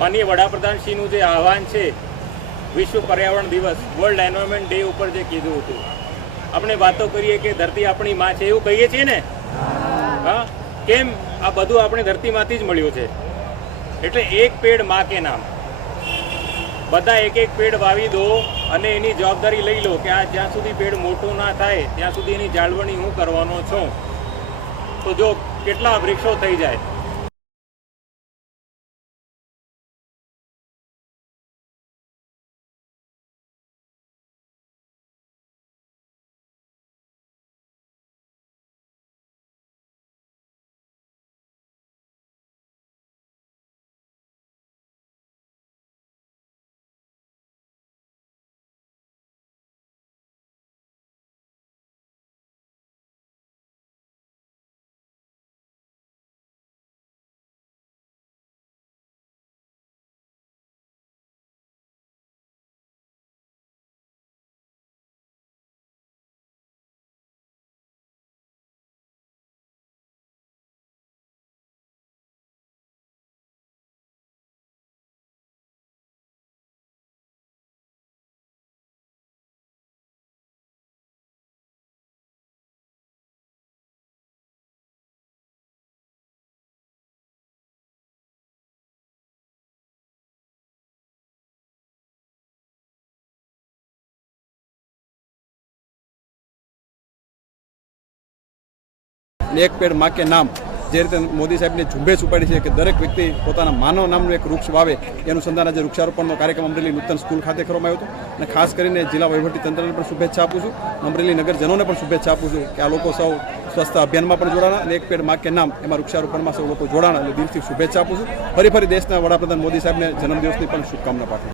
માનનીય વડાપ્રધાનશ્રીનું જે આહવાન છે, વિશ્વ પર્યાવરણ દિવસ વર્લ્ડ એન્વાયરમેન્ટ ડે ઉપર જે કીધું હતું. આપણે વાતો કરીએ કે ધરતી આપણી માં છે એવું કહીએ છીએ ને? હા? કેમ? આ બધું આપણે ધરતીમાંથી જ મળ્યું છે. એટલે એક પેડમાં કે નામ. બધા એક એક પેડ વાવી દો અને એની જવાબદારી લઈ લો કે આ જ્યાં સુધી પેડ મોટો ના થાય, ત્યાં સુધી એની જાળવણી હું કરવાનો છું. તો જો કેટલા વૃક્ષો થઈ જાય? અને એક પેડમાં કે નામ, જે રીતે મોદી સાહેબની ઝુંબેશ ઉપાડી છે કે દરેક વ્યક્તિ પોતાના માનવ નામનું એક વૃક્ષ વાવે એનું અનુસંધાન આજે વૃક્ષારોપણનો કાર્યક્રમ અમરેલી નૂતન સ્કૂલ ખાતે કરવામાં આવ્યો હતો. અને ખાસ કરીને જિલ્લા તંત્રને પણ શુભેચ્છા આપું છું. અમરેલી નગરજનોને પણ શુભેચ્છા આપું છું કે આ લોકો સૌ સ્વચ્છતા અભિયાનમાં પણ જોડાણા. અને એક પેડમાં કે નામ, એમાં વૃક્ષારોપણમાં સૌ લોકો જોડાણા. અને દિલથી શુભેચ્છા આપું છું. ફરી ફરી દેશના વડાપ્રધાન મોદી સાહેબને જન્મદિવસની પણ શુભકામના પાઠવું